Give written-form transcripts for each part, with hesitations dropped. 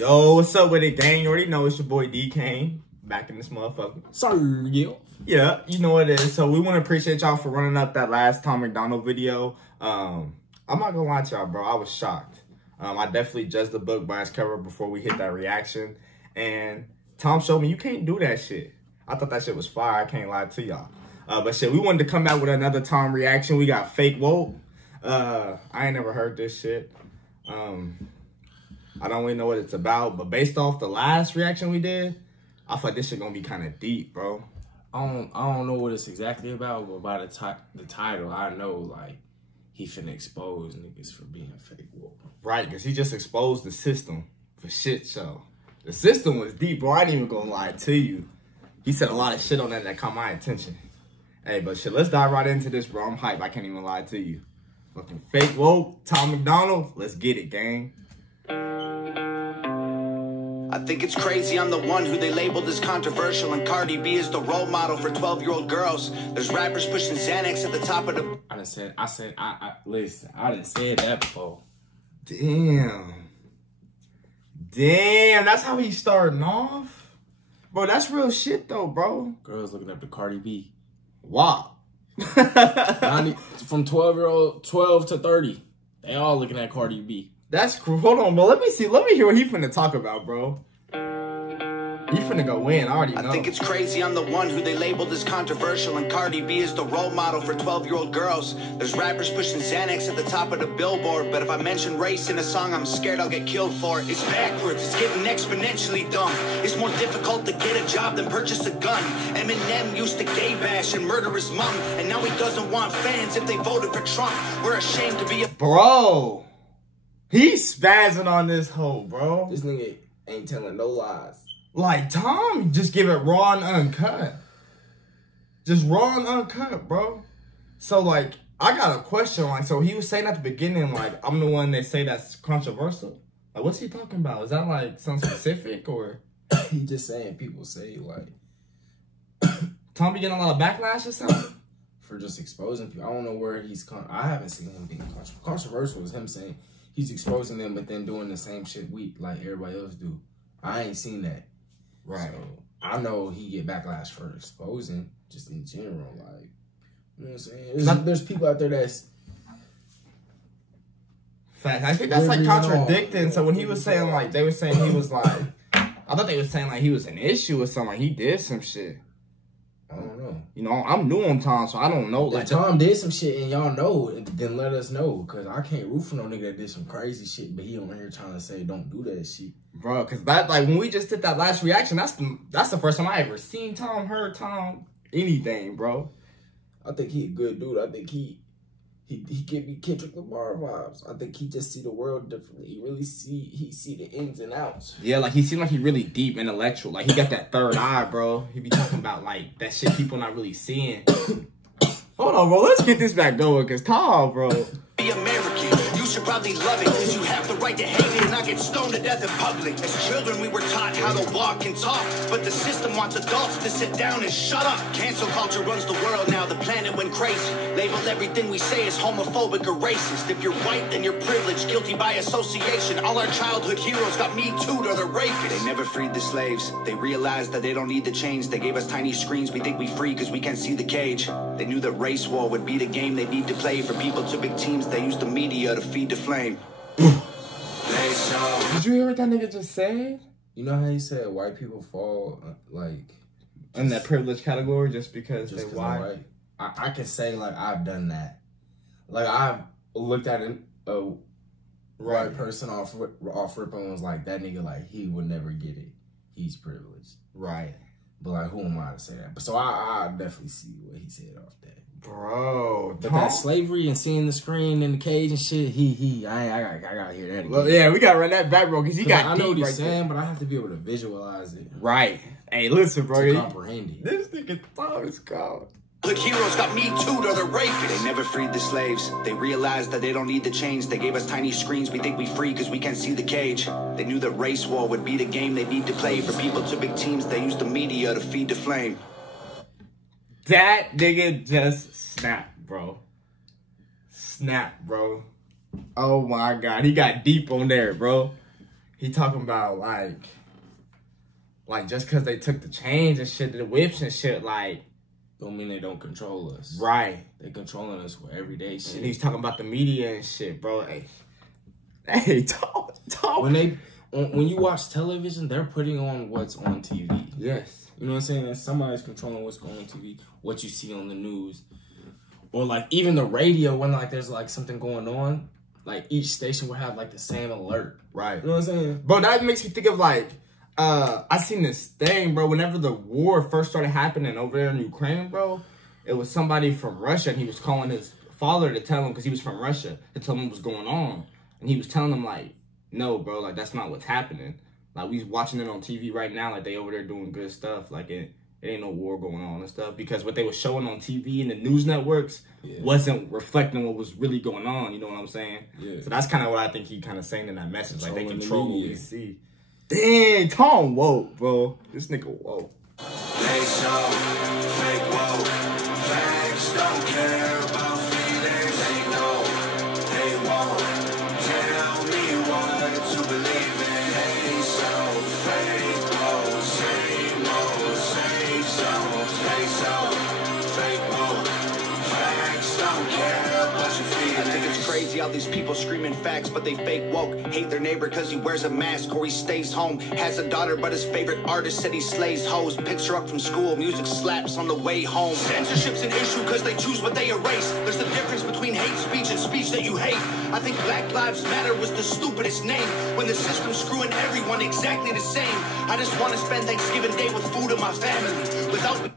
Yo, what's up with it, gang? You already know it's your boy D Kane back in this motherfucker. Sorry, yeah, you know what it is. So we want to appreciate y'all for running up that last Tom MacDonald video. I'm not gonna lie to y'all, bro. I was shocked. I definitely judged the book by its cover before we hit that reaction, and Tom showed me you can't do that shit. I thought that shit was fire. I can't lie to y'all. But shit, we wanted to come back with another Tom reaction. We got Fake Woke. I ain't never heard this shit. I don't really know what it's about, but based off the last reaction we did, I thought this shit gonna be kind of deep, bro. I don't know what it's exactly about, but by the title, I know like he finna expose niggas for being fake woke. Right, because he just exposed the system for shit show. The system was deep, bro. I ain't even gonna lie to you. He said a lot of shit on that caught my attention. Hey, but shit, let's dive right into this, bro. I'm hype. I can't even lie to you. Fucking Fake Woke, Tom MacDonald. Let's get it, gang. I think it's crazy I'm the one who they labeled as controversial, and Cardi B is the role model for 12-year-old girls. There's rappers pushing Xanax at the top of the... Listen, I done said that before. Damn, that's how he's starting off? Bro, that's real shit though, bro. Girls looking up to Cardi B. Wow. From 12 to 30, they all looking at Cardi B. That's cool. Hold on, bro. Let me hear what he finna talk about, bro. He finna go in. I already know. I think it's crazy I'm the one who they labeled as controversial, and Cardi B is the role model for 12-year-old girls. There's rappers pushing Xanax at the top of the billboard, but if I mention race in a song, I'm scared I'll get killed for it. It's backwards. It's getting exponentially dumb. It's more difficult to get a job than purchase a gun. Eminem used to gay bash and murder his mom, and now he doesn't want fans if they voted for Trump. We're ashamed to be a... Bro, he's spazzing on this hoe, bro. This nigga ain't telling no lies. Like, Tom, just give it raw and uncut. Just raw and uncut, bro. So, like, I got a question. Like, so he was saying at the beginning, like, I'm the one they say that's controversial. Like, what's he talking about? Is that, like, something specific, or? He just saying people say, like... Tom be getting a lot of backlash or something? For just exposing people. I don't know where he's... I haven't seen him being controversial. Is him saying he's exposing them, but then doing the same shit like everybody else do. I ain't seen that. Right. So, I know he get backlash for exposing, just in general, like, you know what I'm saying? There's people out there that's... Fact. I think that's, like, contradicting. So when he was saying, like, they were saying he was, like... I thought they were saying, like, he was an issue or something. Like, he did some shit. I don't know. You know, I'm new on Tom, so I don't know. Like, if Tom did some shit and y'all know, then let us know. Because I can't root for no nigga that did some crazy shit, but he over here trying to say don't do that shit. Bro, because that, like, when we just did that last reaction, that's the first time I ever seen Tom, heard Tom, anything, bro. I think he a good dude. I think he give me Kendrick Lamar vibes. I think he just see the world differently. He see the ins and outs. Yeah, like, he seemed like he really deep intellectual. Like, he got that third eye, bro. He be talking about, like, that shit people not really seeing. Hold on, bro. Let's get this back going, because Tom, bro. Be American. You should probably love it, because you have the right to hate it and not get stoned to death in public. As children, we were taught how to walk and talk, but the system wants adults to sit down and shut up. Cancel culture runs the world now. The planet went crazy. Labeled everything we say as homophobic or racist. If you're white, then you're privileged, guilty by association. All our childhood heroes got Me Too'd or they're rapists. They never freed the slaves. They realized that they don't need to change. They gave us tiny screens. We think we free because we can't see the cage. They knew that race war would be the game they need to play. For people too big teams, they use the media to feed the flame. Did you hear what that nigga just said? You know how he said white people fall, like... in that privilege category just because they're white? I can say, like, I've done that. Like, I've looked at a white person off rip and was like, that nigga, like, he would never get it. He's privileged. Right. But, like, who am I to say that? But so I definitely see what he said off that. Bro, but that slavery and seeing the screen in the cage and shit, I gotta hear that again. Well, yeah, we gotta run that back, bro, because he got I know what he's right saying, there. but I have to be able to visualize it. Right. Hey, listen, bro. To comprehend it. This nigga Tom is gone. Look, heroes got Me Too'd or they're rapists. They never freed the slaves. They realized that they don't need to change. They gave us tiny screens. We think we free because we can't see the cage. They knew that race war would be the game they need to play. For people too big teams, they use the media to feed the flame. That nigga just snapped, bro. Snap, bro. Oh my God, he got deep on there, bro. He talking about like just because they took the chains and shit, the whips and shit, like don't mean they don't control us. Right. They controlling us with everyday shit. And he's talking about the media and shit, bro. Hey, talk. When you watch television, they're putting on what's on TV. Yes. You know what I'm saying? Somebody's controlling what's going on TV, what you see on the news. Or like even the radio when like there's like something going on, like each station would have like the same alert. Right. You know what I'm saying? Bro, that makes me think of like I seen this thing, bro, whenever the war first started happening over there in Ukraine, bro, it was somebody from Russia, and he was calling his father to tell him, because he was from Russia, to tell him what was going on. And he was telling him, like, no, bro, like, that's not what's happening. Like, we watching it on TV right now, like, they over there doing good stuff. Like, it ain't no war going on and stuff. Because what they were showing on TV and the news networks wasn't reflecting what was really going on, you know what I'm saying? Yeah. So that's kind of what I think he kind of saying in that message. Like, they control what we see. Dang, Tom woke, bro. This nigga woke. They so fake woke. Facts don't care about feelings. They know they won't tell me what to believe in. They so fake woke. Same old, same so. They so fake woke. Facts don't care about your feelings. I think it's crazy how these people screaming facts, but they fake woke. Hate their neighbor cause he wears a mask or he stays home. Has a daughter, but his favorite artist said he slays hoes. Picks her up from school, music slaps on the way home. Censorship's an issue cause they choose what they erase. There's a difference between hate speech and speech that you hate. I think Black Lives Matter was the stupidest name, when the system's screwing everyone exactly the same. I just want to spend Thanksgiving Day with food and my family without...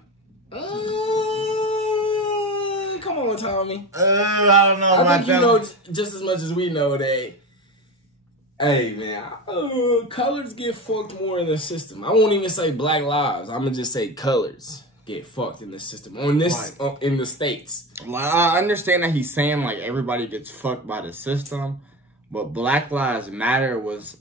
Come on, Tommy. I don't know. I think you know just as much as we know that. Hey man, colors get fucked more in the system. I won't even say Black Lives. I'm gonna just say colors get fucked in the system in the States. I understand that he's saying like everybody gets fucked by the system, but Black Lives Matter was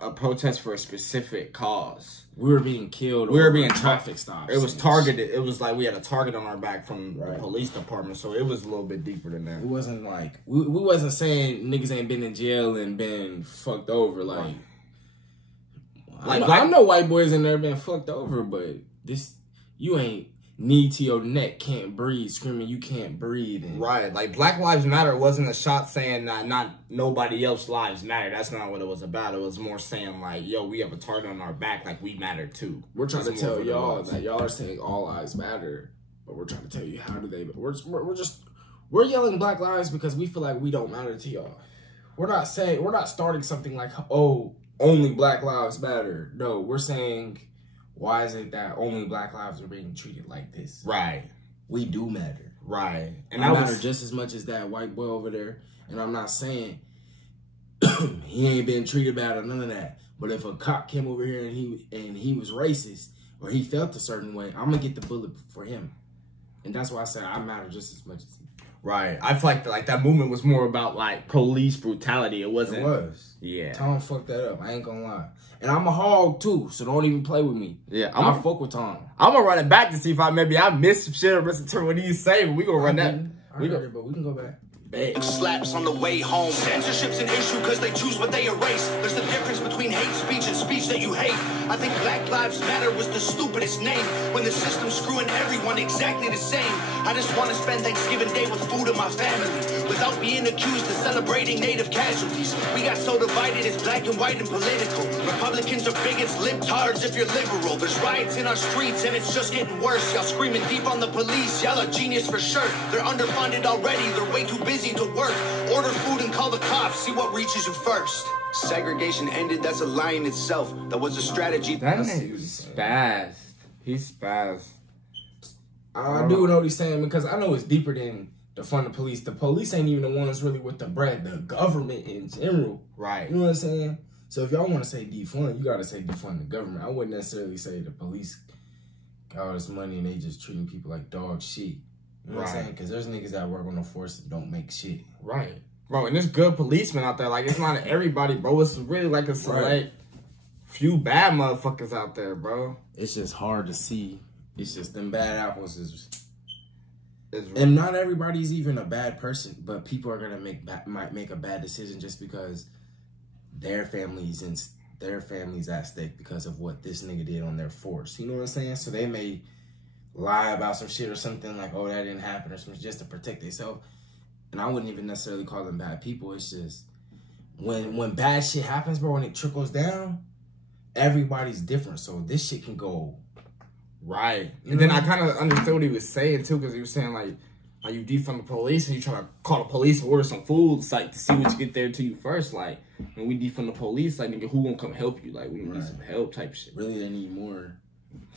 a protest for a specific cause. We were being killed. We were being traffic stops. It was targeted. It was like we had a target on our back from the police department, so it was a little bit deeper than that. It wasn't like we wasn't saying niggas ain't been in jail and been fucked over. Like I know white boys in there been fucked over, but this you ain't knee to your neck, can't breathe, screaming you can't breathe. And right, like Black Lives Matter wasn't a shot saying that not nobody else lives matter. That's not what it was about. It was more saying like, yo, we have a target on our back, like we matter too. We're trying to tell y'all that y'all are saying all lives matter, but we're trying to tell you how do they. We're yelling Black Lives because we feel like we don't matter to y'all. We're not starting something like, oh, only Black Lives Matter. No, we're saying, why is it that only Black lives are being treated like this? Right. We do matter. Right. And I matter just as much as that white boy over there. And I'm not saying he ain't been treated bad or none of that. But if a cop came over here and he was racist or he felt a certain way, I'm gonna get the bullet for him. And that's why I said I matter just as much as he. Right. I feel like that movement was more about like police brutality. It wasn't. It was. Yeah. Tom fucked that up. I ain't gonna lie. And I'm a hog too, so don't even play with me. Yeah. I fuck with Tom. I'm gonna run it back to see if I missed some shit or listen to what he say, but we gonna run that. But we can go back. Slaps on the way home. Censorship's an issue because they choose what they erase. There's a difference between hate speech and speech that you hate. I think Black Lives Matter was the stupidest name, when the system's screwing everyone exactly the same. I just want to spend Thanksgiving Day with food and my family without being accused of celebrating native casualties. We got so divided, it's black and white and political. Republicans are bigots, libtards if you're liberal. There's riots in our streets and it's just getting worse. Y'all screaming deep on the police, y'all are genius for sure. They're underfunded already, they're way too busy to work. Order food and call the cops, see what reaches you first. Segregation ended, that's a lie in itself. That was a strategy. That nigga's spazzed. He's spazzed. I do know what he's saying because I know it's deeper than defund the police. The police ain't even the ones really with the bread. The government in general. Right. You know what I'm saying? So if y'all want to say defund, you got to say defund the government. I wouldn't necessarily say the police got all this money and they just treating people like dog shit. You know what I'm saying? Because there's niggas that work on the force that don't make shit. Right. Bro, and there's good policemen out there. Like, it's not everybody, bro. It's really like a select few bad motherfuckers out there, bro. It's just hard to see. It's just them bad apples is... And not everybody's even a bad person, but people are going to might make a bad decision just because their families at stake because of what this nigga did on their force. You know what I'm saying? So they may lie about some shit or something like, oh, that didn't happen or something, just to protect themselves. And I wouldn't even necessarily call them bad people. It's just when bad shit happens, bro, when it trickles down, everybody's different. So this shit can go right. And then I kind of understood what he was saying too, because he was saying like you defund the police and you try to call the police and order some food, it's like to see what you get there to you first. Like when we defund the police, like nigga, who won't come help you? Like we need some help type shit. Really, they need more.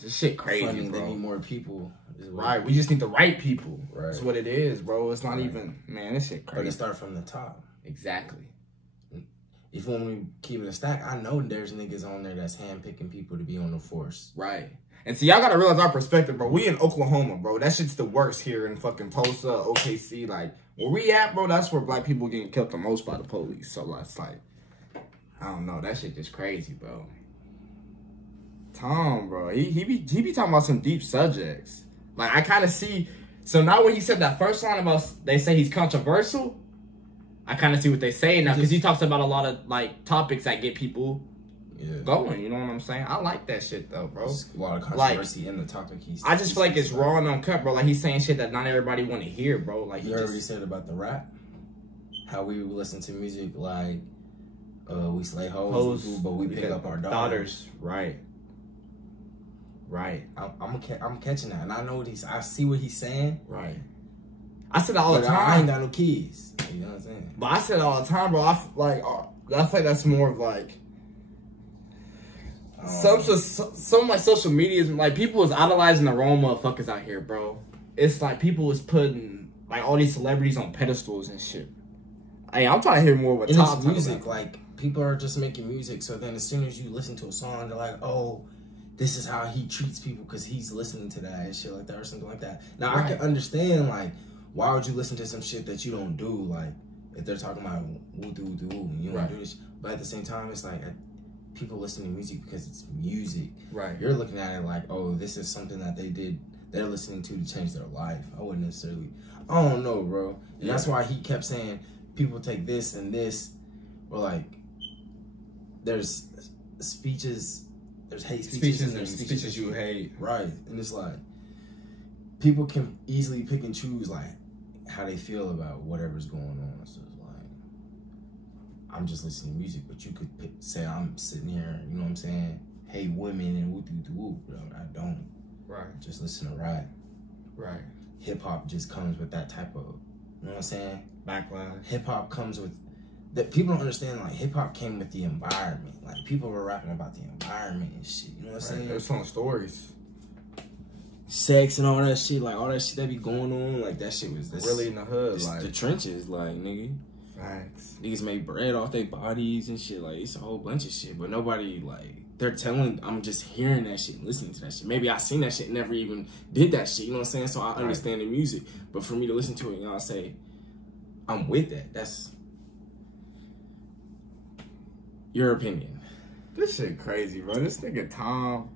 This shit crazy, funding, bro. They need more people. Right, we just need the right people. Right. That's what it is, bro. It's not even, man, this shit crazy. But it start from the top. Exactly. If when we keep it a stack, I know there's niggas on there that's handpicking people to be on the force. Right. And see, y'all gotta realize our perspective, bro. We in Oklahoma, bro. That shit's the worst here in fucking Tulsa, OKC. Like, where we at, bro, that's where black people getting killed the most by the police. So, it's like, I don't know. That shit just crazy, bro. Tom, bro, he be talking about some deep subjects. Like, I kind of see. So now when he said that first line about, they say he's controversial, I kind of see what they say now, because he talks about a lot of, like, topics that get people going, you know what I'm saying? I like that shit, though, bro. There's a lot of controversy in the topic. I just feel like it's raw and uncut, bro. Like, he's saying shit that not everybody want to hear, bro. Like, you heard what he said about the rap? How we listen to music like, we slay hoes, but we pick up our daughters. Right. Right. I'm catching that, and I know what I see what he's saying. Right. I said that all the time. I ain't got no kids. You know what I'm saying? But I said it all the time, bro. I feel like that's more of like some like social media is like people is idolizing the wrong motherfuckers out here, bro. It's like people is putting like all these celebrities on pedestals and shit. Hey, I'm trying to hear more of what Tom music. Like people are just making music, so then as soon as you listen to a song, they're like, oh, this is how he treats people because he's listening to that and shit like that or something like that. Now, I can understand, like, why would you listen to some shit that you don't do? Like, if they're talking about woo-doo-doo-doo and you don't do this. But at the same time, it's like people listen to music because it's music. Right. You're looking at it like, oh, this is something that they're listening to change their life. I wouldn't necessarily, I don't know, bro. And that's why he kept saying people take this and this, or like, there's speeches. There's hate speeches and there's speeches you hate. Right. And it's like, people can easily pick and choose, like, how they feel about whatever's going on. So it's like, I'm just listening to music, but you could say I'm sitting here, you know what I'm saying, hate women and woo-doo-doo-woo. But I don't. Right. Just listen to rap. Right. Hip-hop just comes with that type of, you know what I'm saying? Backlash. Hip-hop comes with, that people don't understand, like, hip-hop came with the environment. Like, people were rapping about the environment and shit, you know what I'm saying? They're telling stories. Sex and all that shit, like, all that shit that be going on, like, that shit was really in the hood, like, the trenches, like, nigga. Facts. Niggas made bread off their bodies and shit, like, it's a whole bunch of shit, but nobody, like, they're telling, I'm just hearing that shit, listening to that shit. Maybe I seen that shit, never even did that shit, you know what I'm saying? So I understand the music, but for me to listen to it, you know, I say, I'm with that. That's your opinion. This shit crazy, bro. This nigga Tom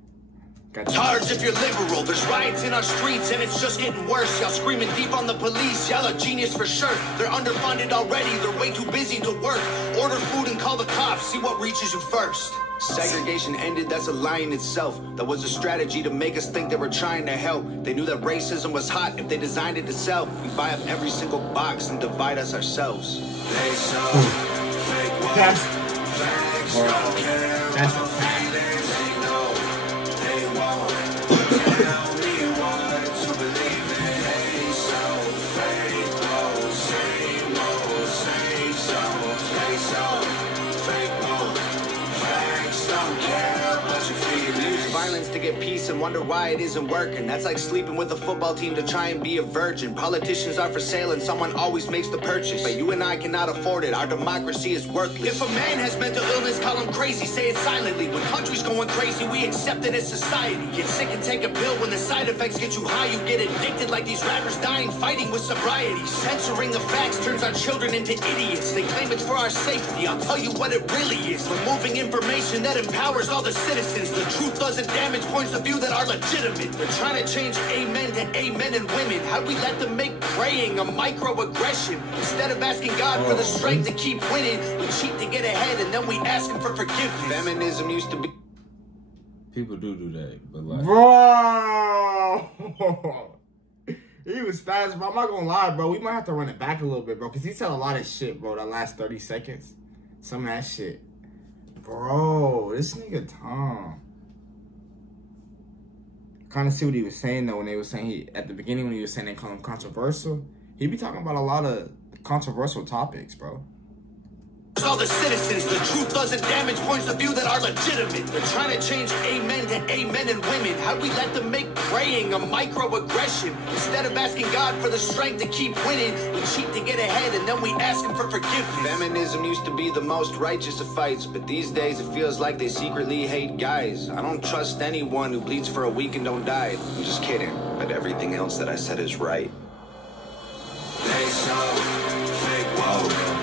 Charged if you're liberal. There's riots in our streets and it's just getting worse. Y'all screaming deep on the police. Y'all a genius for sure. They're underfunded already. They're way too busy to work. Order food and call the cops. See what reaches you first. Segregation ended, that's a lie in itself. That was a strategy to make us think they were trying to help. They knew that racism was hot if they designed it to sell. We buy up every single box and divide us ourselves. They so fake that's violence to get peace and wonder why it isn't working. That's like sleeping with a football team to try and be a virgin. Politicians are for sale and someone always makes the purchase. But you and I cannot afford it. Our democracy is worthless. If a man has mental illness, call him crazy. Say it silently. When country's going crazy, we accept it as society. Get sick and take a pill. When the side effects get you high, you get addicted like these rappers dying fighting with sobriety. Censoring the facts turns our children into idiots. They claim it's for our safety. I'll tell you what it really is. Removing information that empowers all the citizens. The truth doesn't damage points of view that are legitimate. They're trying to change amen to amen and women. How'd we let them make praying a microaggression? Instead of asking God for the strength to keep winning, we cheat to get ahead and then we ask him for forgiveness. Feminism used to be... People do that, but like... Bro! He was fast, bro. I'm not gonna lie, bro. We might have to run it back a little bit, bro, because he said a lot of shit, bro, that last 30 seconds. Some of that shit. Bro, this nigga Tom. Kind of see what he was saying, though, when they were saying at the beginning, when he was saying they call him controversial. He be talking about a lot of controversial topics, bro. All the citizens, the truth doesn't damage points of view that are legitimate. They're trying to change amen to amen and women. How'd we let them make praying a microaggression? Instead of asking God for the strength to keep winning, we cheat to get ahead and then we ask him for forgiveness. Feminism used to be the most righteous of fights, but these days it feels like they secretly hate guys. I don't trust anyone who bleeds for a week and don't die. I'm just kidding, but everything else that I said is right. They so fake woke.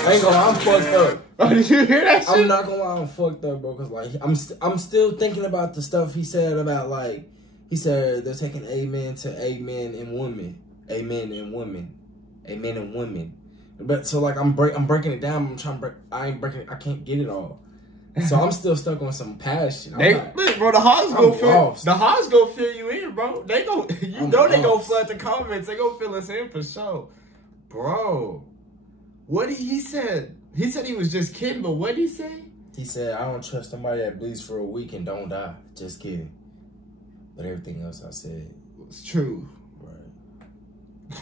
I ain't gonna lie, I'm fucked up. Oh, did you hear that shit? I'm not gonna lie, I'm fucked up, bro. Cause like I'm still thinking about the stuff he said about like he said they're taking amen to amen and women, amen and women, amen and women. But so like I'm breaking it down. I'm trying to break. I can't get it all. So I'm still stuck on some past shit. Bro, the Hogs go fill you in, bro. They go, they go flood the comments. They go fill us in for sure, bro. What he said? He said he was just kidding, but what did he say? He said, I don't trust somebody that bleeds for a week and don't die. Just kidding. But everything else I said was true. Right.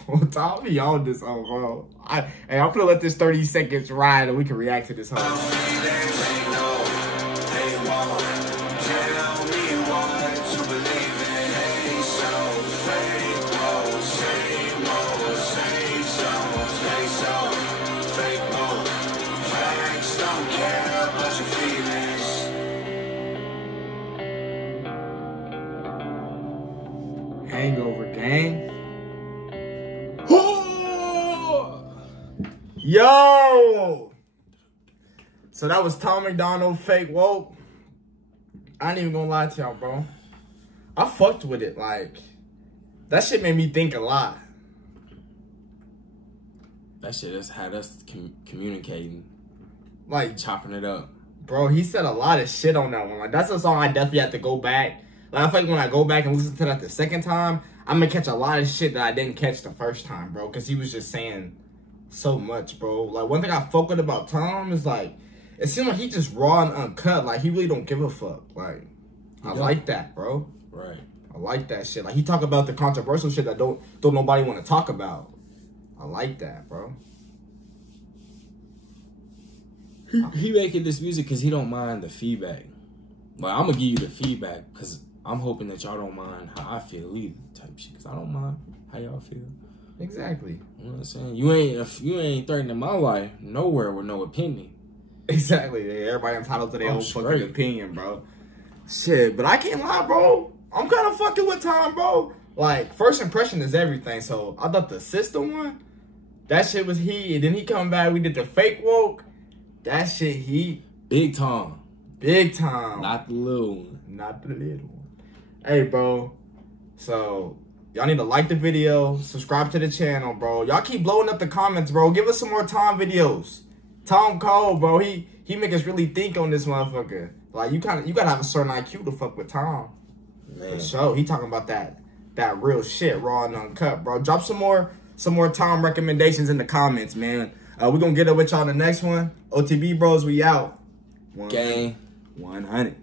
Well, tell me on this, bro. I'm gonna let this 30 seconds ride and we can react to this whole. Hangover gang. Yo! So that was Tom MacDonald, Fake Woke. I ain't even gonna lie to y'all, bro. I fucked with it. Like, that shit made me think a lot. That shit just had us communicating. Like, chopping it up. Bro, he said a lot of shit on that one. Like, that's a song I definitely have to go back. Like, I feel like when I go back and listen to that the second time, I'm gonna catch a lot of shit that I didn't catch the first time, bro. Because he was just saying so much, bro. Like, one thing I fuck with about Tom is, like, it seemed like he just raw and uncut. Like, he really don't give a fuck. Like, I like that, bro. Right. I like that shit. Like, he talk about the controversial shit that don't nobody want to talk about. I like that, bro. He making this music because he don't mind the feedback. Like, I'm gonna give you the feedback because I'm hoping that y'all don't mind how I feel either, type shit. Because I don't mind how y'all feel. Exactly. You know what I'm saying? You ain't threatening my life nowhere with no opinion. Exactly. Everybody entitled to their own fucking opinion, bro. Shit, but I can't lie, bro. I'm kind of fucking with Tom, bro. Like, first impression is everything. So I thought the system one, that shit was heat. And then he come back, we did the Fake Woke. That shit heat. Big Tom. Big time. Not the little one. Not the little one. Hey, bro. So, y'all need to like the video. Subscribe to the channel, bro. Y'all keep blowing up the comments, bro. Give us some more Tom videos. Tom Cole, bro. He make us really think on this motherfucker. Like, you gotta have a certain IQ to fuck with Tom. Man. For sure. He talking about that real shit, raw and uncut, bro. Drop some more Tom recommendations in the comments, man. We're gonna get up with y'all in the next one. OTB bros, we out. Gang. 100.